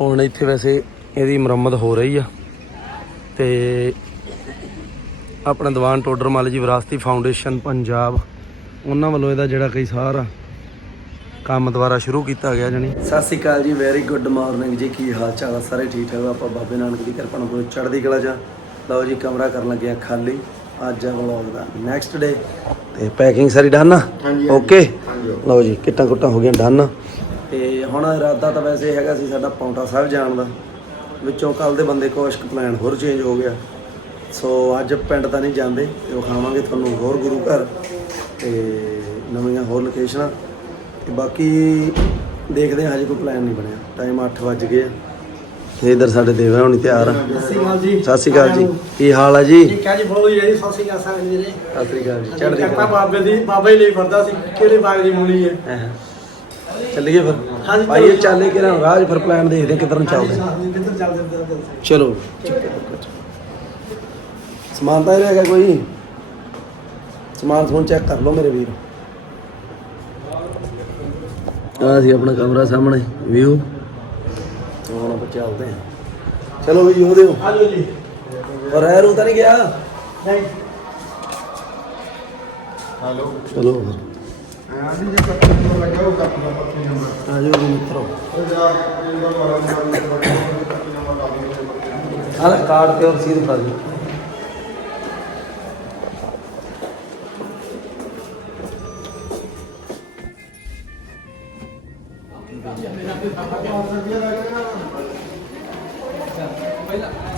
ਹੁਣ ਇੱਥੇ ਵੈਸੇ ਇਹਦੀ ਮੁਰੰਮਤ ਹੋ ਰਹੀ ਆ ਤੇ ਆਪਣਾ ਦੀਵਾਨ ਟੋਡਰ ਮੱਲ ਜੀ ਵਿਰਾਸਤੀ ਫਾਊਂਡੇਸ਼ਨ ਪੰਜਾਬ ਉਹਨਾਂ ਵੱਲੋਂ ਇਹਦਾ ਜਿਹੜਾ ਕਈ ਸਾਰਾ ਕੰਮ ਦੁਬਾਰਾ ਸ਼ੁਰੂ ਕੀਤਾ ਗਿਆ ਜਣੀ। ਸਤਿ ਸ਼੍ਰੀ ਅਕਾਲ ਜੀ ਵੈਰੀ ਗੁੱਡ ਮਾਰਨਿੰਗ ਜੀ ਕੀ ਹਾਲ ਚਾਲ ਆ? ਸਾਰੇ ਠੀਕ ਠਾਕ ਆਪਾਂ ਬਾਬੇ ਨਾਨਕ ਦੀ ਕਿਰਪਾ ਨਾਲ ਪੂਰੀ ਚੜ੍ਹਦੀ ਕਲਾ ਆ। ਲਓ ਜੀ ਕਮਰਾ ਕਰਨ ਲੱਗੇ ਆ ਖਾਲੀ। ਅੱਜ ਆ ਵਲੌਗ ਦਾ। ਨੈਕਸਟ ਡੇ ਤੇ ਪੈਕਿੰਗ ਸਾਰੀ ਡਨ ਆ? ਓਕੇ ਲਓ ਜੀ ਕਿੱਟਾਂ ਕੁੱਟਾਂ ਹੋ ਗਈਆਂ ਡਨ ਹੁਣ ਇਰਾਦਾ ਤਾਂ ਵੈਸੇ ਹੈਗਾ ਸੀ ਸਾਡਾ ਪੌਂਟਾ ਸਾਹਿਬ ਜਾਣ ਦਾ ਵਿੱਚੋਂ ਕੱਲ ਦੇ ਬੰਦੇ ਕੁਛ ਕੁ ਪਲਾਨ ਹੋਰ ਚੇਂਜ ਹੋ ਗਿਆ। ਸੋ ਅੱਜ ਪਿੰਡ ਤਾਂ ਨਹੀਂ ਜਾਂਦੇ ਤੇ ਵਿਖਾਵਾਂਗੇ ਤੁਹਾਨੂੰ ਹੋਰ ਗੁਰੂ ਘਰ ਤੇ ਨਵੀਆਂ ਹੋਰ ਲੋਕੇਸ਼ਨਾਂ ਤੇ ਬਾਕੀ ਦੇਖਦੇ ਹਾਂ ਹਜੇ ਕੋਈ ਪਲਾਨ ਨਹੀਂ ਬਣਿਆ। ਟਾਈਮ 8 ਵੱਜ ਗਏ ਤੇ ਇਧਰ ਸਾਡੇ ਦੇਵਾ ਹੁਣੀ ਤਿਆਰ ਆ। ਸਤਿ ਸ਼੍ਰੀ ਅਕਾਲ ਜੀ। ਕੀ ਹਾਲ ਆ ਜੀ? ਠੀਕ ਜੀ ਵਧੀਆ ਜੀ ਸਤਿ ਸ਼੍ਰੀ ਅਕਾਲ ਸਾਰੇ ਵੀਰੇ। ਸਤਿ ਸ਼੍ਰੀ ਅਕਾਲ ਜੀ। ਚੜ੍ਹਦੀ ਕਲਾ। ਬਾਬੇ ਦੀ ਬਾਬਾ ਹੀ ਲਈ ਫਿਰਦਾ ਸੀ ਕਿਹੜੇ ਬਾਗ ਦੀ ਮੂਲੀ ਹੈਂ। ਚੱਲੀਏ ਫਿਰ। ਹਾਂਜੀ, ਭਾਈ ਇਹ ਚਲੋ। ਚੱਲੇ ਕਿ ਨਾ ਰਾਜ ਫਿਰ ਪਲਾਨ ਦੇਖਦੇ ਕਿੱਧਰ ਨੂੰ ਚੱਲਦੇ। ਕਿੱਧਰ ਚਲੋ। ਸਮਾਨ ਤਾਂ ਇਹ ਹੈਗਾ ਕੋਈ। ਸਮਾਨ ਸਮੂਨ ਚੈੱਕ ਕਰ ਲਓ ਮੇਰੇ ਵੀਰ। ਆ ਸੀ ਆਪਣਾ ਕਮਰਾ ਸਾਹਮਣੇ ਵਿਊ ਹੁਣ ਆਪਾਂ ਚੱਲਦੇ ਹਾਂ। ਚਲੋ ਵੀ ਉਹਦੇ ਹੋ ਆਜੋ ਜੀ ਔਰ ਐ ਰੂ ਤਾਂ ਨਹੀਂ ਗਿਆ? ਨਹੀਂ। ਚਲੋ। ਫਿਰ ਆ ਜਾਓ ਜੀ ਮਿੱਤਰੋ ਹਾਲ ਕਾਰਡ ਤੇ ਰਸੀਦ ਫੜਾ ਦਿਓ। ਪੀਰ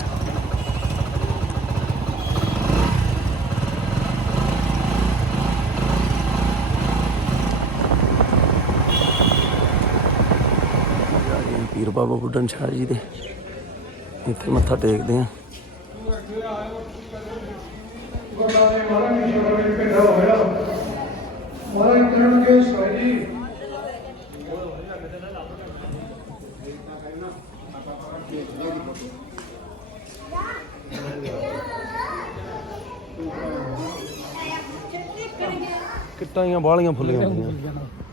ਬਾਬਾ ਬੁੱਢਨ ਸ਼ਾਹ ਜੀ ਦੇ। ਇੱਥੇ ਮੱਥਾ ਟੇਕਦੇ ਆ ਕਿੱਟਾਂ ਬਾਲੀਆਂ ਫੁੱਲੀਆਂ ਹੋਈਆਂ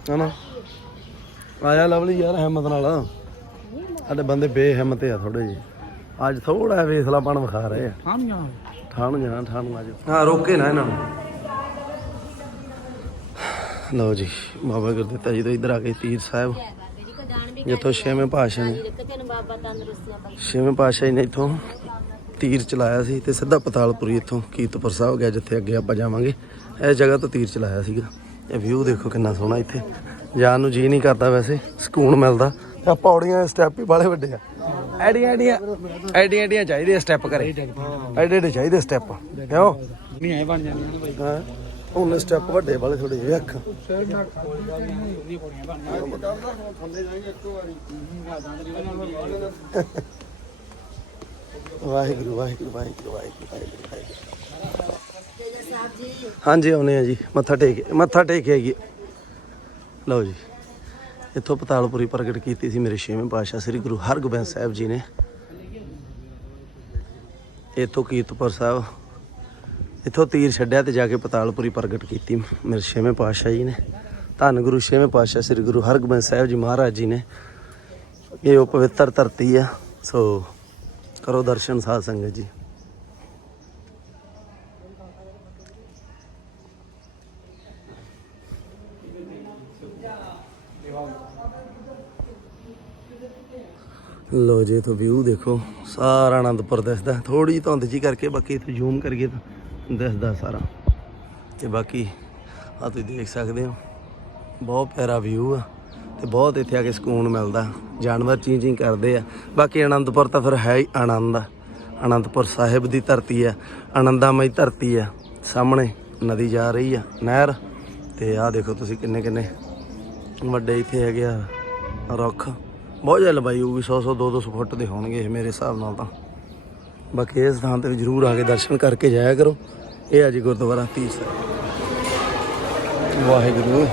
ਹਨਾ? ਆਇਆ ਲਵਲੀ ਯਾਰ ਹਿੰਮਤ ਨਾਲ। ਸਾਡੇ ਬੰਦੇ ਬੇਹਿੰਮਤ ਆ ਥੋੜੇ ਜਿਹੇ। ਅੱਜ ਥੋੜਾ ਵੇਸਲਾਪਣ ਵਿਖਾ ਰਹੇ ਆ। ਸਾਮੀਆਂ ਠਾਣ ਜਾਣਾ ਠਾਣ ਨੂੰ ਆਜੋ ਹਾਂ ਰੋਕੇ ਨਾ ਇਹਨਾਂ ਨੂੰ। ਲਓ ਜੀ ਬਾਬਾ ਗੁਰਦਿੱਤਾ ਜੀ ਤੋਂ ਇੱਧਰ ਆ ਕੇ ਤੀਰ ਸਾਹਿਬ। ਜਿੱਥੋਂ ਛੇਵੇਂ ਪਾਤਸ਼ਾਹ ਨੇ ਬਾਬਾ ਤੰਦਰੁਸਤੀਆਂ ਬਖਸ਼ੇ ਛੇਵੇਂ ਪਾਤਸ਼ਾਹ ਜੀ ਨੇ ਇੱਥੋਂ ਤੀਰ ਚਲਾਇਆ ਸੀ ਤੇ ਸਿੱਧਾ ਪਤਾਲਪੁਰੀ ਇੱਥੋਂ ਕੀਰਤਪੁਰ ਸਾਹਿਬ ਗਿਆ ਜਿੱਥੇ ਅੱਗੇ ਆਪਾਂ ਜਾਵਾਂਗੇ। ਇਸ ਜਗ੍ਹਾ ਤੋਂ ਤੀਰ ਚਲਾਇਆ ਸੀਗਾ। ਇਹ ਵਿਊ ਦੇਖੋ ਕਿੰਨਾ ਸੋਹਣਾ ਇੱਥੇ। ਜਾਣ ਨੂੰ ਜੀ ਨਹੀਂ ਕਰਦਾ ਵੈਸੇ ਸਕੂਨ ਮਿਲਦਾ। ਆ ਪੌੜੀਆਂ ਸਟੈਪ ਹੀ ਬਾਲੇ ਵੱਡੇ ਆ। ਐਡੀਆਂ ਐਡੀਆਂ ਐਡੀਆਂ ਐਡੀਆਂ ਚਾਹੀਦੇ ਸਟੈਪ ਕਰੇ ਐਡੇ ਐਡੇ ਚਾਹੀਦੇ। ਸਟੈਪ ਕਿਉਂ? ਨਹੀਂ ਐ ਬਣ ਜਾਂਦੀਆਂ ਨੇ ਬਾਈ। ਹਾਂ? ਉਹਨੇ ਸਟੈਪ ਵੱਡੇ ਵਾਲੇ ਥੋੜੇ ਵੇਖ ਵਾਹਿਗੁਰੂ ਵਾਹਿਗੁਰੂ ਵਾਹਿਗੁਰੂ ਵਾਹਿਗੁਰੂ ਵਾਹਿਗੁਰੂ ਹਾਂਜੀ ਆਉਨੇ ਆ ਜੀ। ਮੱਥਾ ਟੇਕ ਮੱਥਾ ਟੇਕਿਆ ਜੀ ਲਓ ਜੀ। ਇੱਥੋਂ ਪਤਾਲਪੁਰੀ ਪ੍ਰਗਟ ਕੀਤੀ ਸੀ ਮੇਰੇ ਛੇਵੇਂ ਪਾਤਸ਼ਾਹ ਸ੍ਰੀ ਗੁਰੂ ਹਰਗੋਬਿੰਦ ਸਾਹਿਬ ਜੀ ਨੇ। ਇੱਥੋਂ ਕੀਰਤਪੁਰ ਸਾਹਿਬ, ਇੱਥੋਂ ਤੀਰ ਛੱਡਿਆ ਤੇ ਜਾ ਕੇ ਪਤਾਲਪੁਰੀ ਪ੍ਰਗਟ ਕੀਤੀ ਮੇਰੇ ਛੇਵੇਂ ਪਾਤਸ਼ਾਹ ਜੀ ਨੇ। ਧੰਨ ਗੁਰੂ ਛੇਵੇਂ ਪਾਤਸ਼ਾਹ ਸ੍ਰੀ ਗੁਰੂ ਹਰਗੋਬਿੰਦ ਸਾਹਿਬ ਜੀ ਮਹਾਰਾਜ ਜੀ ਨੇ। ਇਹ ਉਹ ਪਵਿੱਤਰ ਧਰਤੀ ਆ, ਸੋ ਕਰੋ ਦਰਸ਼ਨ ਸਾਧ ਸੰਗਤ ਜੀ। ਲੋ ਜੇ ਤੋਂ ਵਿਊ ਦੇਖੋ। ਸਾਰਾ ਆਨੰਦਪੁਰ ਦਿਸਦਾ। ਥੋੜੀ ਜਿਹੀ ਧੁੰਦ ਜੀ ਕਰਕੇ, ਬਾਕੀ ਇੱਥੇ ਜ਼ੂਮ ਕਰੀਏ ਤਾਂ ਦਿਸਦਾ ਸਾਰਾ। ਤੇ ਬਾਕੀ ਆ ਤੁਸੀਂ ਦੇਖ ਸਕਦੇ ਹੋ, ਬਹੁਤ ਪਿਆਰਾ ਵਿਊ ਆ ਤੇ ਬਹੁਤ ਇੱਥੇ ਆ ਕੇ ਸਕੂਨ ਮਿਲਦਾ। ਜਾਨਵਰ ਚੀਂ ਚੀਂ ਕਰਦੇ ਆ। ਬਾਕੀ ਆਨੰਦਪੁਰ ਤਾਂ ਫਿਰ ਹੈ ਹੀ ਆਨੰਦ ਆ। ਆਨੰਦਪੁਰ ਸਾਹਿਬ ਦੀ ਧਰਤੀ ਆ ਆਨੰਦਾਮਈ ਧਰਤੀ ਆ। ਸਾਹਮਣੇ ਨਦੀ ਜਾ ਰਹੀ ਆ, ਨਹਿਰ। ਤੇ ਆਹ ਦੇਖੋ ਤੁਸੀਂ ਕਿੰਨੇ ਕਿੰਨੇ ਵੱਡੇ ਇੱਥੇ ਹੈਗੇ ਆ ਰੁੱਖ। ਬਹੁਤ ਜ਼ਿਆਦਾ ਲੰਬਾਈ ਹੋਊਗੀ 100 100 200 ਫੁੱਟ ਦੇ ਹੋਣਗੇ ਇਹ ਮੇਰੇ ਹਿਸਾਬ ਨਾਲ ਤਾਂ। ਬਾਕੀ ਇਸ ਸਥਾਨ ਤੇ ਜ਼ਰੂਰ ਆ ਕੇ ਦਰਸ਼ਨ ਕਰਕੇ ਜਾਇਆ ਕਰੋ। ਇਹ ਆ ਜੀ ਗੁਰਦੁਆਰਾ ਸਾਹਿਬ ਵਾਹਿਗੁਰੂ।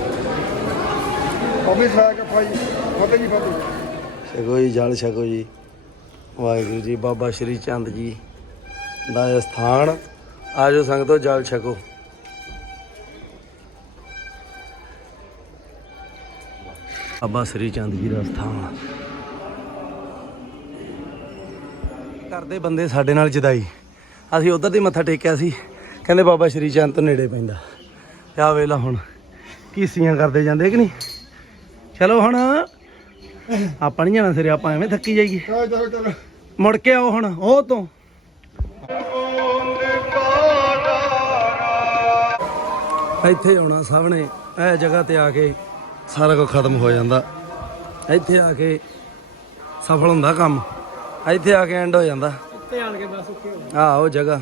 ਬਾਬੇ ਸਾਹਿਬ ਭਾਈ ਫਤਿਹ ਜੀ ਫਤਿਹ ਛਕੋ ਜੀ ਜਲ ਛਕੋ ਜੀ। ਵਾਹਿਗੁਰੂ ਜੀ ਬਾਬਾ ਸ਼੍ਰੀ ਚੰਦ ਜੀ ਦਾ ਇਹ ਸਥਾਨ। ਆਜੋ ਸੰਗਤੋ ਜਲ ਛਕੋ। ਬਾਬਾ ਸ਼੍ਰੀ ਚੰਦ ਜੀ ਦਾ ਸਥਾਨ ਕਰਦੇ ਬੰਦੇ ਸਾਡੇ ਨਾਲ ਜਦਾਈ। ਅਸੀਂ ਉਧਰ ਦੀ ਮੱਥਾ ਟੇਕਿਆ ਸੀ। ਕਹਿੰਦੇ ਬਾਬਾ ਸ਼੍ਰੀ ਚੰਦ ਤੋਂ ਨੇੜੇ ਪੈਂਦਾ। ਆ ਵੇਲਾ ਹੁਣ ਕੀਸੀਆਂ ਕਰਦੇ ਜਾਂਦੇ ਕਿ ਨਹੀਂ? ਚਲੋ ਹੁਣ ਆਪਾਂ ਨਹੀਂ ਜਾਣਾ ਸਿਰੇ ਆਪਾਂ ਐਵੇਂ ਥੱਕੀ ਜਾਈਏ। ਚਲੋ ਚਲੋ ਚਲੋ। ਮੁੜ ਕੇ ਆਓ ਹੁਣ ਉਹ ਤੋਂ। ਇੱਥੇ ਆਉਣਾ ਸਭ ਨੇ ਇਹ ਜਗ੍ਹਾ ਤੇ ਆ ਕੇ ਸਾਰਾ ਕੁਝ ਖਤਮ ਹੋ ਜਾਂਦਾ। ਇੱਥੇ ਆ ਕੇ ਸਫਲ ਹੁੰਦਾ ਕੰਮ। ਇੱਥੇ ਆ ਕੇ ਐਂਡ ਹੋ ਜਾਂਦਾ। ਇੱਥੇ ਆਣ ਕੇ ਬਸ ਉੱਕੇ ਆ ਉਹ ਜਗ੍ਹਾ।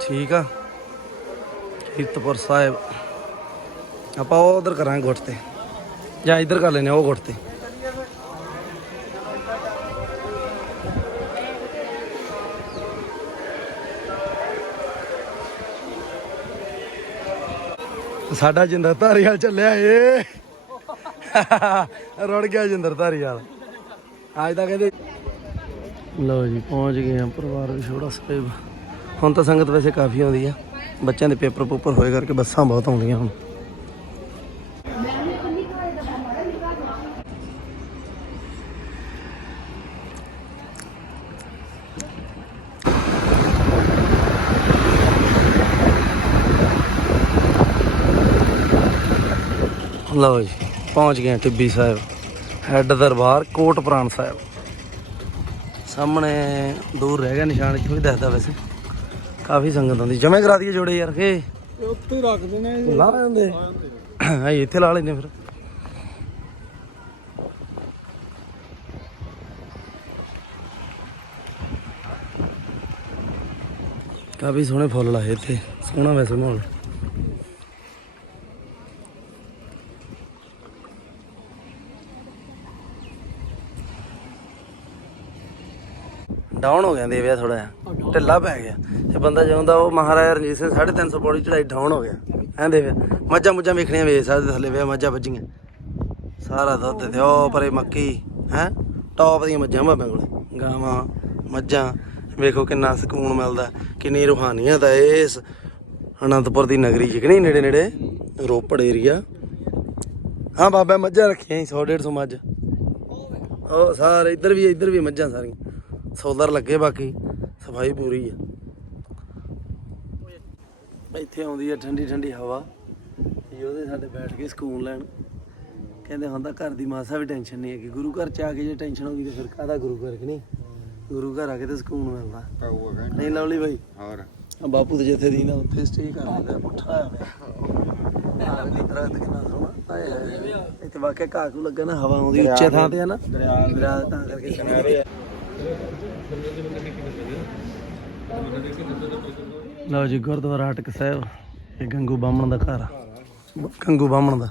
ਠੀਕ ਆ। ਕੀਰਤਪੁਰ ਸਾਹਿਬ। ਆਪਾਂ ਉਹ ਉਧਰ ਕਰਾਂਗੇ ਗੁੱਟ ਤੇ। ਜਾਂ ਇੱਧਰ ਕਰ ਲੈਨੇ ਉਹ ਗੁੱਟ ਤੇ। ਸਾਡਾ ਜਿੰਦਰ ਧਾਰੀਵਾਲ ਚੱਲਿਆ ਏ। ਰੁੜ ਗਿਆ ਜਿੰਦਰ ਧਾਰੀਵਾਲ ਅੱਜ ਤਾਂ ਕਹਿੰਦੇ ਲਓ ਜੀ, ਪਹੁੰਚ ਗਏ ਆ ਪਰਿਵਾਰ ਵਿਛੋੜਾ ਸਾਹਿਬ। ਹੁਣ ਤਾਂ ਸੰਗਤ ਵੈਸੇ ਕਾਫੀ ਆਉਂਦੀ ਆ। ਬੱਚਿਆਂ ਦੇ ਪੇਪਰ ਪੂਪਰ ਹੋਏ ਕਰਕੇ ਬੱਸਾਂ ਬਹੁਤ ਆਉਂਦੀਆਂ ਹੁਣ। ਲਓ ਜੀ ਪਹੁੰਚ ਗਏ ਟਿੱਬੀ ਸਾਹਿਬ ਹੈੱਡ ਦਰਬਾਰ ਕੋਟ ਪ੍ਰਾਣ ਸਾਹਿਬ। ਸਾਹਮਣੇ ਦੂਰ ਰਹਿ ਗਿਆ ਨਿਸ਼ਾਨ ਇੱਥੇ ਵੀ ਦਿਖਦਾ ਵੈਸੇ? ਕਾਫੀ ਸੰਗਤ ਆਉਂਦੀ ਜਮੇ ਕਰਾ ਦਈਏ ਜੋੜੇ ਯਾਰ ਕੇ ਹੀ ਰੱਖ ਦੇਣੇ ਲਾ ਜਾਂਦੇ ਹਾਂ ਇੱਥੇ ਲਾ ਲੈਨੇ ਫਿਰ। ਕਾਫੀ ਸੋਹਣੇ ਫੁੱਲ ਲਾਏ ਇੱਥੇ ਸੋਹਣਾ ਵੈਸੇ ਮਾਹੌਲ। ਡਾਊਨ ਹੋ ਗਿਆ ਦੇਵਿਆ ਥੋੜਾ ਜਿਹਾ, ਢਿੱਲਾ ਪੈ ਗਿਆ। ਤੇ ਬੰਦਾ ਜਾਂਦਾ ਉਹ ਮਹਾਰਾਜਾ ਰਣਜੀਤ ਸਿੰਘ 350 ਪੌੜੀ ਚੜਾਈ ਡਾਊਨ ਹੋ ਗਿਆ। ਐਂ ਦੇਵਿਆ ਮੱਝਾਂ ਮੁੱਝਾਂ ਵੇਖਣੀਆਂ ਵੇਚ ਸਕਦੇ ਥੱਲੇ ਵੇ ਮੱਝਾਂ ਵੱਜੀਆਂ। ਸਾਰਾ ਦੁੱਧ ਤੇ ਉਹ ਪਰੇ ਮੱਕੀ, ਹੈ? ਟੌਪ ਦੀਆਂ ਮੱਝਾਂ ਬਾਬਿਆਂ ਕੋਲ। ਗਾਵਾਂ, ਮੱਝਾਂ, ਵੇਖੋ ਕਿੰਨਾ ਸਕੂਨ ਮਿਲਦਾ, ਕਿੰਨੀ ਰੂਹਾਨੀਅਤ ਹੈ ਇਸ ਅਨੰਦਪੁਰ ਦੀ ਨਗਰੀ ਚ, ਕਿ ਨਹੀਂ ਨੇੜੇ ਨੇੜੇ? ਰੋਪੜ ਏਰੀਆ ਹਾਂ ਬਾਬਾ, ਮੱਝਾਂ ਰੱਖੀਆਂ 100 150 ਮੱਝ। ਉਹ ਸਾਰੇ, ਇੱਧਰ ਵੀ ਇੱਧਰ ਵੀ ਮੱਝਾਂ ਸਾਰੀਆਂ। ਸੋਲਰ ਲੱਗੇ ਬਾਕੀ ਸਫ਼ਾਈ ਪੂਰੀ ਆ। ਇੱਥੇ ਆਉਂਦੀ ਆ ਠੰਡੀ ਠੰਡੀ ਹਵਾ ਤੇ ਉਹਦੇ ਸਾਡੇ ਬੈਠ ਕੇ ਸਕੂਨ ਲੈਣ। ਕਹਿੰਦੇ ਹੁੰਦਾ ਘਰ ਦੀ ਮਾਸਾ ਵੀ ਟੈਨਸ਼ਨ ਨਹੀਂ ਹੈਗੀ। ਗੁਰੂ ਘਰ ਚ ਆ ਕੇ ਜੇ ਟੈਨਸ਼ਨ ਹੋ ਗਈ ਤੇ ਫਿਰ ਕਾਹਦਾ ਗੁਰੂ ਘਰ ਕਿ ਨਹੀਂ? ਗੁਰੂ ਘਰ ਆ ਕੇ ਤੇ ਸਕੂਨ ਮਿਲਦਾ। ਨਹੀਂ ਲਵਲੀ ਭਾਈ ਹੋਰ। ਆ ਬਾਪੂ ਦੇ ਜਿੱਥੇ ਦੀ ਨਾ ਉੱਥੇ ਸਟੇ ਕਰ ਲੈਂਦਾ ਪੁੱਠਾ ਆ ਪਿਆ ਆ ਵੀ ਦਰਖਤ ਕਿੰਨਾ ਸੋਹਣਾ। ਇੱਥੇ ਵਾਕਿਆ ਘਾਹ ਘੂ ਲੱਗਾ ਨਾ ਹਵਾ ਆਉਂਦੀ ਉੱਚੇ ਥਾਂ ਤੇ ਆ ਨਾ। ਦਰਿਆ ਦਰਿਆ ਤਾਂ ਕਰਕੇ ਕਿਨਾਰੇ ਲਓ ਜੀ, ਗੁਰਦੁਆਰਾ ਅਟਕ ਸਾਹਿਬ, ਇਹ ਗੰਗੂ ਬਾਹਮਣ ਦਾ ਘਰ ਆ। ਗੰਗੂ ਬਾਹਮਣ ਦਾ।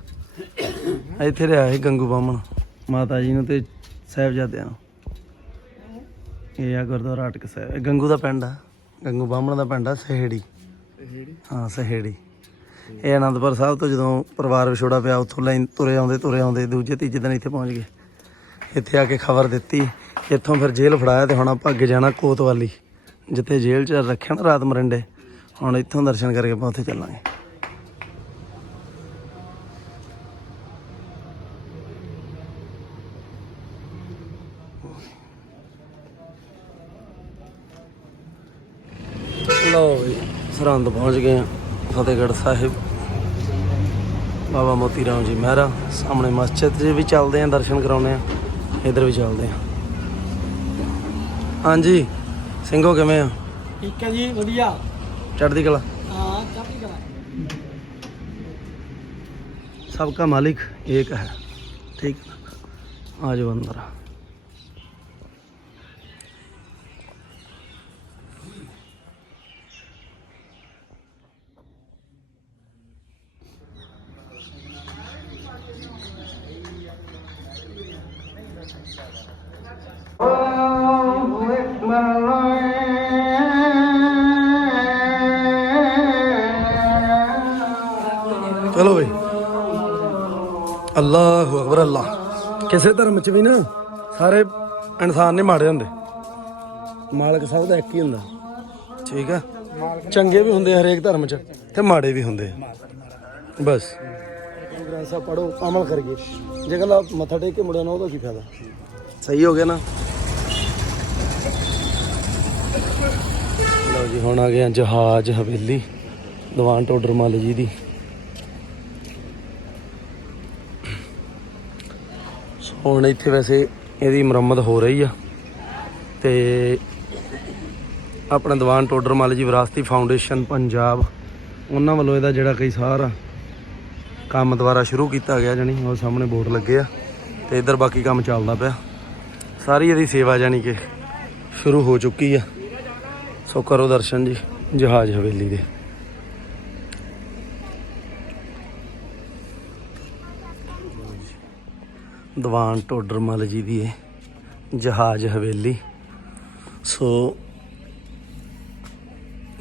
ਇੱਥੇ ਰਿਹਾ ਸੀ ਗੰਗੂ ਬਾਹਮਣ। ਮਾਤਾ ਜੀ ਨੂੰ ਤੇ ਸਾਹਿਬਜ਼ਾਦਿਆਂ ਨੂੰ। ਇਹ ਆ ਗੁਰਦੁਆਰਾ ਅਟਕ ਸਾਹਿਬ। ਇਹ ਗੰਗੂ ਦਾ ਪਿੰਡ ਆ। ਗੰਗੂ ਬਾਹਮਣ ਦਾ ਪਿੰਡ ਆ, ਸਹੇੜੀ। ਹਾਂ, ਸਹੇੜੀ। ਇਹ ਆਨੰਦਪੁਰ ਸਾਹਿਬ ਤੋਂ ਜਦੋਂ ਪਰਿਵਾਰ ਵਿਛੋੜਾ ਪਿਆ, ਉੱਥੋਂ ਲਾਈਨ ਤੁਰੇ ਆਉਂਦੇ ਤੁਰੇ ਆਉਂਦੇ, ਦੂਜੇ, ਤੀਜੇ ਦਿਨ ਇੱਥੇ ਪਹੁੰਚ ਗਏ। ਇੱਥੇ ਆ ਕੇ ਖਬਰ ਦਿੱਤੀ। ਇੱਥੋਂ ਫਿਰ ਜੇਲ੍ਹ ਫੜਾਇਆ ਤੇ ਹੁਣ ਆਪਾਂ ਅੱਗੇ ਜਾਣਾ ਕੋਤਵਾਲੀ। ਜਿੱਥੇ ਜੇਲ੍ਹ 'ਚ ਰੱਖਿਆ ਨਾ ਰਾਤ ਮਰਿੰਡੇ। ਹੁਣ ਇੱਥੋਂ ਦਰਸ਼ਨ ਕਰਕੇ ਆਪਾਂ ਉੱਥੇ ਚੱਲਾਂਗੇ। ਲਓ ਸਰਹੰਦ ਪਹੁੰਚ ਗਏ ਆ, ਫਤਿਹਗੜ੍ਹ ਸਾਹਿਬ। ਬਾਬਾ ਮੋਤੀ ਰਾਮ ਜੀ ਮਹਿਰਾ, ਸਾਹਮਣੇ ਮਸਜਿਦ 'ਚ ਵੀ ਚੱਲਦੇ ਆ, ਦਰਸ਼ਨ ਕਰਾਉਣੇ ਆ, ਇਧਰ ਵੀ ਚੱਲਦੇ ਆ। ਹਾਂਜੀ ਸਿੰਘੋ ਕਿਵੇਂ ਆ? ਠੀਕ ਹੈ ਜੀ ਵਧੀਆ। ਚੜ੍ਹਦੀ ਕਲਾ। ਹਾਂ ਚੜ੍ਹਦੀ ਕਲਾ। ਸਭ ਦਾ ਮਾਲਿਕ ਇੱਕ ਹੈ। ਠੀਕ। ਆ ਜਾਓ ਅੰਦਰ। ਅਕਬਰ ਅੱਲਾ। ਕਿਸੇ ਧਰਮ ਚ ਵੀ ਨਾ ਸਾਰੇ ਇਨਸਾਨ ਨਹੀਂ ਮਾੜੇ ਹੁੰਦੇ। ਮਾਲਕ ਸਭ ਦਾ ਇੱਕ ਹੀ ਹੁੰਦਾ। ਠੀਕ ਆ? ਚੰਗੇ ਵੀ ਹੁੰਦੇ ਹਰੇਕ ਧਰਮ ਚ ਤੇ ਮਾੜੇ ਵੀ ਹੁੰਦੇ ਆ। ਬਸ। ਗ੍ਰੰਥ ਸਾਹਿਬ ਪੜੋ ਅਮਲ ਕਰੀਏ। ਜੇ ਕੱਲਾ ਮੱਥਾ ਟੇਕ ਕੇ ਮੁੜਿਆ ਨਾ ਉਹਦਾ ਕੀ ਫਾਇਦਾ? ਸਹੀ ਹੋ ਗਿਆ ਨਾ। ਲਓ ਜੀ ਹੁਣ ਆ ਗਏ ਆ ਜਹਾਜ਼ ਹਵੇਲੀ। ਦੀਵਾਨ ਟੋਡਰ ਮੱਲ ਜੀ ਦੀ। ਹੁਣ ਇੱਥੇ ਵੈਸੇ ਇਹਦੀ ਮੁਰੰਮਤ ਹੋ ਰਹੀ ਆ ਤੇ ਆਪਣਾ ਦੀਵਾਨ ਟੋਡਰ ਮੱਲ ਜੀ ਵਿਰਾਸਤੀ ਫਾਊਂਡੇਸ਼ਨ ਪੰਜਾਬ, ਉਹਨਾਂ ਵੱਲੋਂ ਇਹਦਾ ਜਿਹੜਾ ਕਈ ਸਾਰਾ ਕੰਮ ਦੁਬਾਰਾ ਸ਼ੁਰੂ ਕੀਤਾ ਗਿਆ ਜਾਨੀ ਉਹ ਸਾਹਮਣੇ ਬੋਰਡ ਲੱਗੇ ਆ ਤੇ ਇੱਧਰ ਬਾਕੀ ਕੰਮ ਚੱਲਦਾ ਪਿਆ। ਸਾਰੀ ਇਹਦੀ ਸੇਵਾ ਜਾਨੀ ਕਿ ਸ਼ੁਰੂ ਹੋ ਚੁੱਕੀ ਆ। ਸੋ ਕਰੋ ਦਰਸ਼ਨ ਜੀ, ਜਹਾਜ਼ ਹਵੇਲੀ ਦੇ। ਦੀਵਾਨ ਟੋਡਰਮਲ ਜੀ ਦੀ ਇਹ ਜਹਾਜ਼ ਹਵੇਲੀ। ਸੋ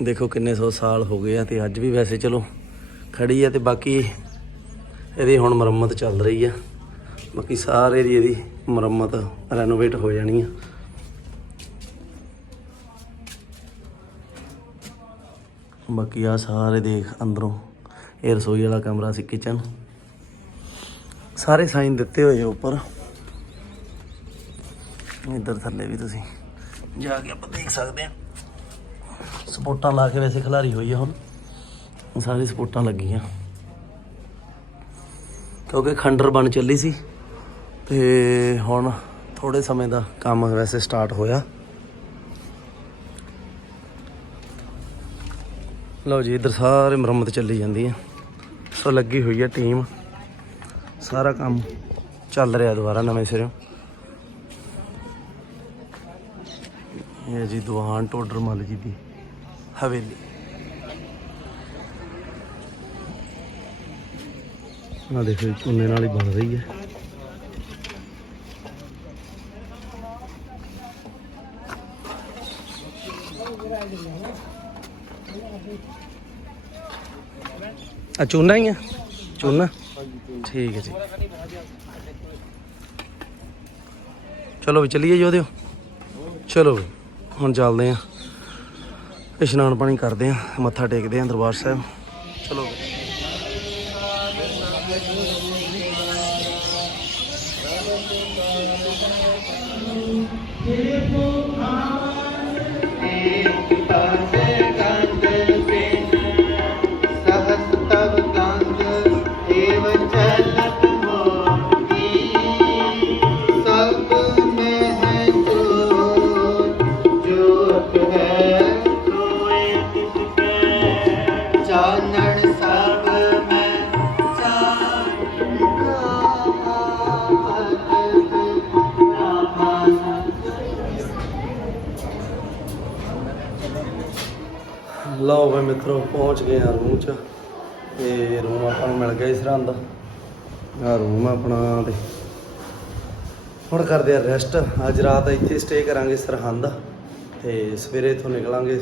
ਦੇਖੋ ਕਿੰਨੇ ਸੌ ਸਾਲ ਹੋ ਗਏ ਆ ਤੇ ਅੱਜ ਵੀ ਵੈਸੇ ਚਲੋ ਖੜੀ ਆ ਤੇ ਬਾਕੀ ਇਹਦੀ ਹੁਣ ਮੁਰੰਮਤ ਚੱਲ ਰਹੀ ਆ। ਬਾਕੀ ਸਾਰੇ ਦੀ ਇਹਦੀ ਮੁਰੰਮਤ ਰੈਨੋਵੇਟ ਹੋ ਜਾਣੀ ਆ। ਬਾਕੀ ਆ ਸਾਰੇ ਦੇਖ ਅੰਦਰੋਂ, ਇਹ ਰਸੋਈ ਵਾਲਾ ਕਮਰਾ ਸੀ ਕਿਚਨ ਸਾਰੇ ਸਾਈਨ ਦਿੱਤੇ ਹੋਏ ਆ ਉੱਪਰ। ਇੱਧਰ ਥੱਲੇ ਵੀ ਤੁਸੀਂ ਜਾ ਕੇ ਆਪਾਂ ਦੇਖ ਸਕਦੇ ਆ। ਸਪੋਰਟਾਂ ਲਾ ਕੇ ਵੈਸੇ ਖਿਲਾਰੀ ਹੋਈ ਆ ਹੁਣ। ਸਾਰੀ ਸਪੋਰਟਾਂ ਲੱਗੀਆਂ। ਕਿਉਂਕਿ ਖੰਡਰ ਬਣ ਚੱਲੀ ਸੀ। ਤੇ ਹੁਣ ਥੋੜੇ ਸਮੇਂ ਦਾ ਕੰਮ ਵੈਸੇ ਸਟਾਰਟ ਹੋਇਆ। ਲਓ ਜੀ, ਇੱਧਰ ਸਾਰੇ ਮੁਰੰਮਤ ਚੱਲੀ ਜਾਂਦੀ ਹੈ ਸੋ ਲੱਗੀ ਹੋਈ ਹੈ ਟੀਮ ਸਾਰਾ ਕੰਮ ਚੱਲ ਰਿਹਾ ਦੁਬਾਰਾ ਨਵੇਂ ਸਿਰੋਂ। ਇਹ ਜੀ ਦੁਹਾਨ ਟੋਡਰ ਮੱਲ ਜੀ ਦੀ ਹਵੇਲੀ। ਆ ਦੇਖੋ ਜੀ, ਨਾਲ ਹੀ ਬਣ ਰਹੀ ਹੈ। ਆ ਚੂਨਾ ਹੀ ਆ ਚੂਨਾ। ਠੀਕ ਹੈ ਜੀ। ਚਲੋ ਵੀ ਚੱਲੀਏ ਜੋਦਿਓ ਚਲੋ ਵੀ, ਹੁਣ ਚੱਲਦੇ ਆ ਇਸ਼ਨਾਨ ਪਾਣੀ ਕਰਦੇ ਆ ਮੱਥਾ ਟੇਕਦੇ ਆ ਦਰਬਾਰ ਸਾਹਿਬ। ਚਲੋ ਤੇਰੇ ਕੋ ਆਵਾਜ਼ ਤੇਰੇ ਪਾਸ ਲਓ ਵੇ ਮਿੱਤਰੋ, ਪਹੁੰਚ ਗਏ ਆ ਰੂਮ 'ਚ। ਤੇ ਰੂਮ ਆਪਾਂ ਨੂੰ ਮਿਲ ਗਿਆ ਇਸ ਸਰਹੰਦ। ਆ ਰੂਮ ਆਪਣਾ ਤੇ। ਹੁਣ ਕਰਦੇ ਆ ਰੈਸਟ ਅੱਜ ਰਾਤ ਇੱਥੇ ਸਟੇ ਕਰਾਂਗੇ ਸਰਹੰਦ। ਤੇ ਸਵੇਰੇ ਇੱਥੋਂ ਨਿਕਲਾਂਗੇ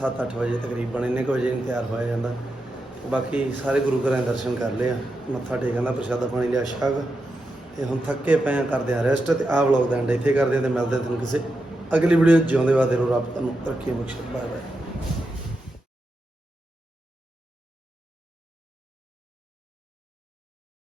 7-8 ਵਜੇ ਤਕਰੀਬਨ, ਇੰਨੇ ਕੁ ਵਜੇ ਨੂੰ ਤਿਆਰ ਹੋਇਆ ਜਾਂਦਾ। ਬਾਕੀ ਸਾਰੇ ਗੁਰੂ ਘਰਾਂ ਦੇ ਦਰਸ਼ਨ ਕਰ ਲਏ ਆ। ਮੱਥਾ ਟੇਕਣ ਦਾ ਪ੍ਰਸ਼ਾਦਾ ਪਾਣੀ ਲਿਆ ਛਕ ਤੇ ਹੁਣ ਥੱਕੇ ਪਏ ਆ, ਕਰਦੇ ਆ ਰੈਸਟ ਤੇ ਆਹ ਵਲੌਗ ਦਾ ਐਂਡ ਇੱਥੇ ਕਰਦੇ ਆ ਤੇ ਮਿਲਦੇ ਆ ਤੁਹਾਨੂੰ ਕਿਸੇ ਅਗਲੀ ਵੀਡੀਓ ਜਿਉਂਦੇ ਵਾਦੇ ਰੋ ਰੱਬ ਤੁਹਾਨੂੰ ਤਰੱਕੀਆਂ ਬਖਸ਼ੇ ਬਾਏ ਬਾਏ